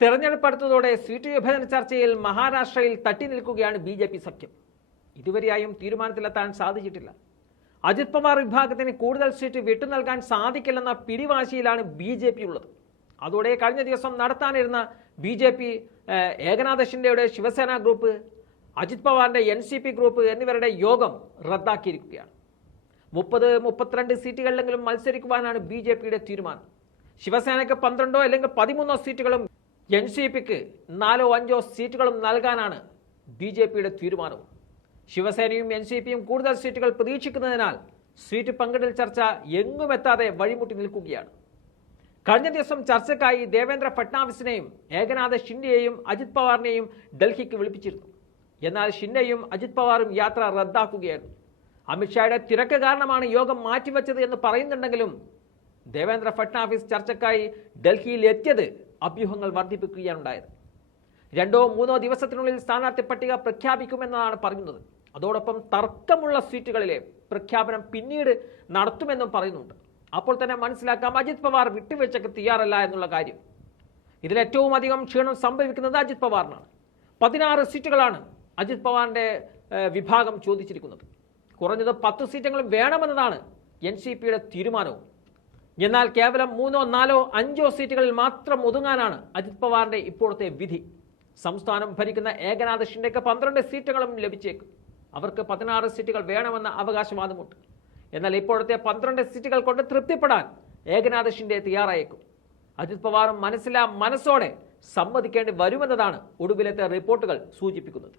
തെരഞ്ഞെടുപ്പ് അടുത്തതോടെ സീറ്റ് വിഭജന ചർച്ചയിൽ മഹാരാഷ്ട്രയിൽ തട്ടി നിൽക്കുകയാണ് ബി ജെ പി സഖ്യം. ഇതുവരെയായും തീരുമാനത്തിലെത്താൻ സാധിച്ചിട്ടില്ല. അജിത് പവാർ വിഭാഗത്തിന് കൂടുതൽ സീറ്റ് വിട്ടു നൽകാൻ സാധിക്കില്ലെന്ന പിടിവാശിയിലാണ് ബി ജെ പി ഉള്ളത്. അതോടെ കഴിഞ്ഞ ദിവസം നടത്താനിരുന്ന ബി ജെ പി ഏകനാഥ ഷിൻഡെയുടെ ശിവസേന ഗ്രൂപ്പ് അജിത് പവാറിന്റെ എൻ സി പി ഗ്രൂപ്പ് എന്നിവരുടെ യോഗം റദ്ദാക്കിയിരിക്കുകയാണ്. മുപ്പത് മുപ്പത്തിരണ്ട് സീറ്റുകളിലെങ്കിലും മത്സരിക്കുവാനാണ് ബി ജെ പിയുടെ തീരുമാനം. ശിവസേനയ്ക്ക് പന്ത്രണ്ടോ അല്ലെങ്കിൽ പതിമൂന്നോ സീറ്റുകളും എൻ സി പിക്ക് നാലോ അഞ്ചോ സീറ്റുകളും നൽകാനാണ് ബി ജെ പിയുടെ തീരുമാനവും. ശിവസേനയും എൻ സി പിയും കൂടുതൽ സീറ്റുകൾ പ്രതീക്ഷിക്കുന്നതിനാൽ സീറ്റ് പങ്കിടൽ ചർച്ച എങ്ങുമെത്താതെ വഴിമുട്ടി നിൽക്കുകയാണ്. കഴിഞ്ഞ ദിവസം ചർച്ചയ്ക്കായി ദേവേന്ദ്ര ഫട്നാവിസിനെയും ഏകനാഥ് ഷിൻഡെയെയും അജിത് പവാറിനെയും ഡൽഹിക്ക് വിളിപ്പിച്ചിരുന്നു. എന്നാൽ ഷിൻഡെയും അജിത് പവാറും യാത്ര റദ്ദാക്കുകയായിരുന്നു. അമിത്ഷായുടെ തിരക്ക് കാരണമാണ് യോഗം മാറ്റിവെച്ചത് എന്ന് പറയുന്നുണ്ടെങ്കിലും ദേവേന്ദ്ര ഫട്നാവിസ് ചർച്ചയ്ക്കായി ഡൽഹിയിൽ എത്തിയത് അഭ്യൂഹങ്ങൾ വർദ്ധിപ്പിക്കുകയാണുണ്ടായത്. രണ്ടോ മൂന്നോ ദിവസത്തിനുള്ളിൽ സ്ഥാനാർത്ഥി പട്ടിക പ്രഖ്യാപിക്കുമെന്നാണ് പറയുന്നത്. അതോടൊപ്പം തർക്കമുള്ള സീറ്റുകളിലെ പ്രഖ്യാപനം പിന്നീട് നടത്തുമെന്നും പറയുന്നുണ്ട്. അപ്പോൾ തന്നെ മനസ്സിലാക്കാം അജിത് പവാർ വിട്ടുവീഴ്ചയ്ക്ക് തയ്യാറല്ല എന്നുള്ള കാര്യം. ഇതിൽ ഏറ്റവും അധികം ക്ഷീണം സംഭവിക്കുന്നത് അജിത് പവാറിനാണ്. പതിനാറ് സീറ്റുകളാണ് അജിത് പവാറിന്റെ വിഭാഗം ചോദിച്ചിരിക്കുന്നത്. കുറഞ്ഞത് പത്ത് സീറ്റെങ്കിലും വേണമെന്നതാണ് എൻ സി പിയുടെ തീരുമാനവും. എന്നാൽ കേവലം മൂന്നോ നാലോ അഞ്ചോ സീറ്റുകളിൽ മാത്രം ഒതുങ്ങാനാണ് അജിത് പവാറിന്റെ ഇപ്പോഴത്തെ വിധി. സംസ്ഥാനം ഭരിക്കുന്ന ഏകനാഥ ഷിൻഡെക്ക് പന്ത്രണ്ട് സീറ്റുകളും ലഭിച്ചേക്കും. അവർക്ക് പതിനാറ് സീറ്റുകൾ വേണമെന്ന അവകാശവാദമുണ്ട് എന്നാൽ ഇപ്പോഴത്തെ പന്ത്രണ്ട് സീറ്റുകൾ കൊണ്ട് തൃപ്തിപ്പെടാൻ ഏകനാഥ ഷിൻഡെ തയ്യാറായേക്കും. അജിത് പവാറും മനസ്സിലാ മനസ്സോടെ സമ്മതിക്കേണ്ടി വരുമെന്നതാണ് ഒടുവിലത്തെ റിപ്പോർട്ടുകൾ സൂചിപ്പിക്കുന്നത്.